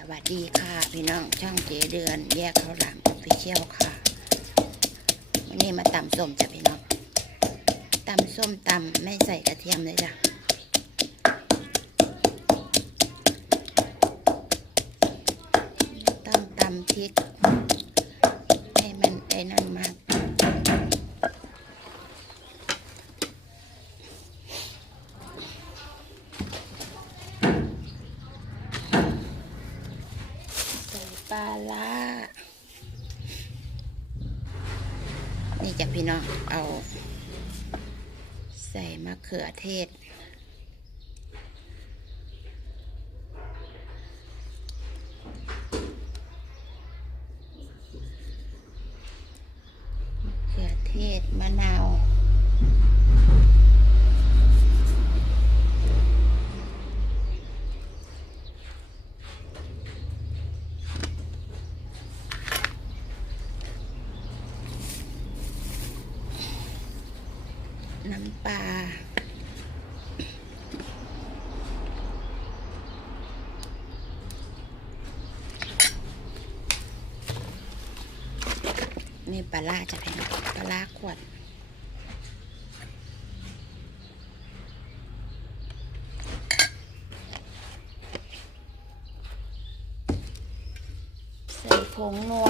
สวัสดีค่ะ พี่น้องช่องเจเดือน แยกข้าวหลามออฟฟิเชียลค่ะ วันนี้มาตำส้มจ้ะพี่น้องตำส้มตำไม่ใส่กระเทียมเลยจ้ะต้องตำพริกให้มันไอ้นั่นมาก ใส่ปลาล่านี่จ้ะพี่น้องเอา ใส่มะเขือเทศ มะเขือเทศ มะนาว น้ำปลานี่ปลาล่าจะเป็นปลาล่าขวด ใส่ผงนัว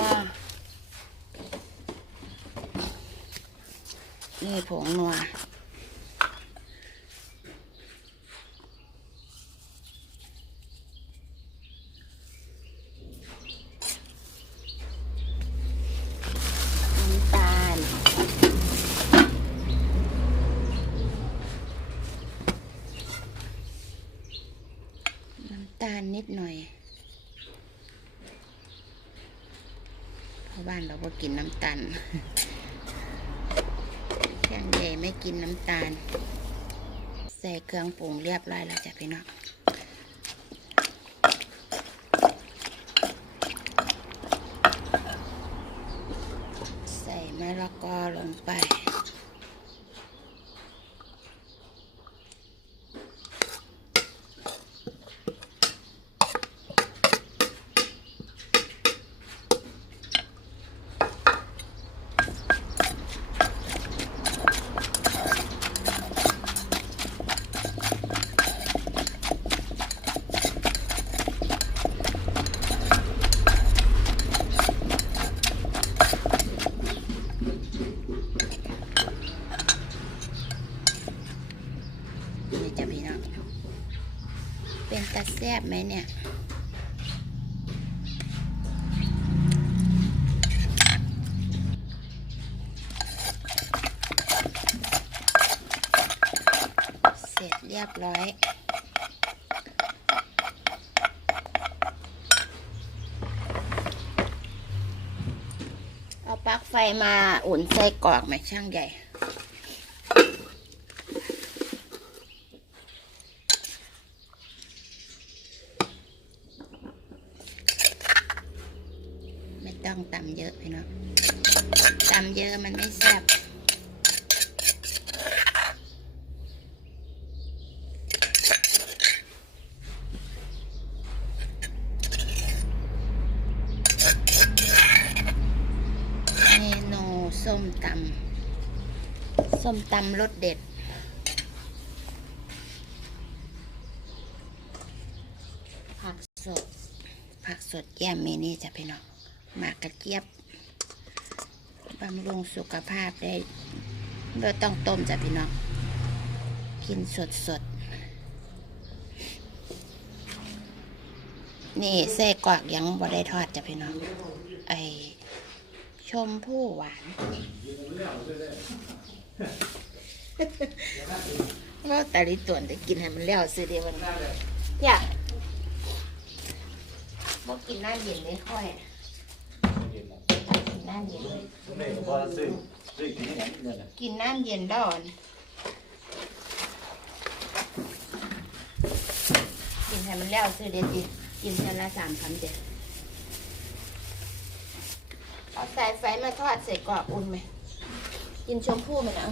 นี่ผงนัว น้ำตาล น้ำตาลนิดหน่อยเพราะบ้านเราก็กินน้ำตาลแกงใหญ่ไม่กินน้ำตาล ใส่เครื่องปรุงเรียบร้อยแล้วจ้ะพี่น้องใส่มะละกอลงไป นี่จ้ะพี่น้อง เป็นตาแซบไหมเนี่ย เสร็จเรียบร้อยเอาปลั๊กไฟมาอุ่นไส้กรอกไหมช่างใหญ่ ต้องตำเยอะพี่น้องตำเยอะมันไม่แซ่บเมนูส้มตำส้มตำรสเด็ดผักสดผักสดแก้มเมนี่จ้ะพี่น้อง หมากกระเจี๊ยบบำรุงสุขภาพได้โดยต้องต้มจ้ะพี่น้อง กินสดสดๆนี่ไส้กรอกยังบ่ได้ทอดจ้ะพี่น้อง ไอชมพู่หวานเราแต่ลิตวนจะกินให้มันแล้วสิเดียวมันอยากบ่กินน้ำเย็นไม่ค่อย น้ำเย็น นี่พอซื้อซื้อกินอย่างนี้เลยกินน้ำเย็นดอน กินให้มันแล้วซื้อเด็ดดิกินเท่าละสามคำเด็ดเอาใส่ไฟมาทอดใส่กรอบอุ่นไหม กินชมพู่ไหมนะ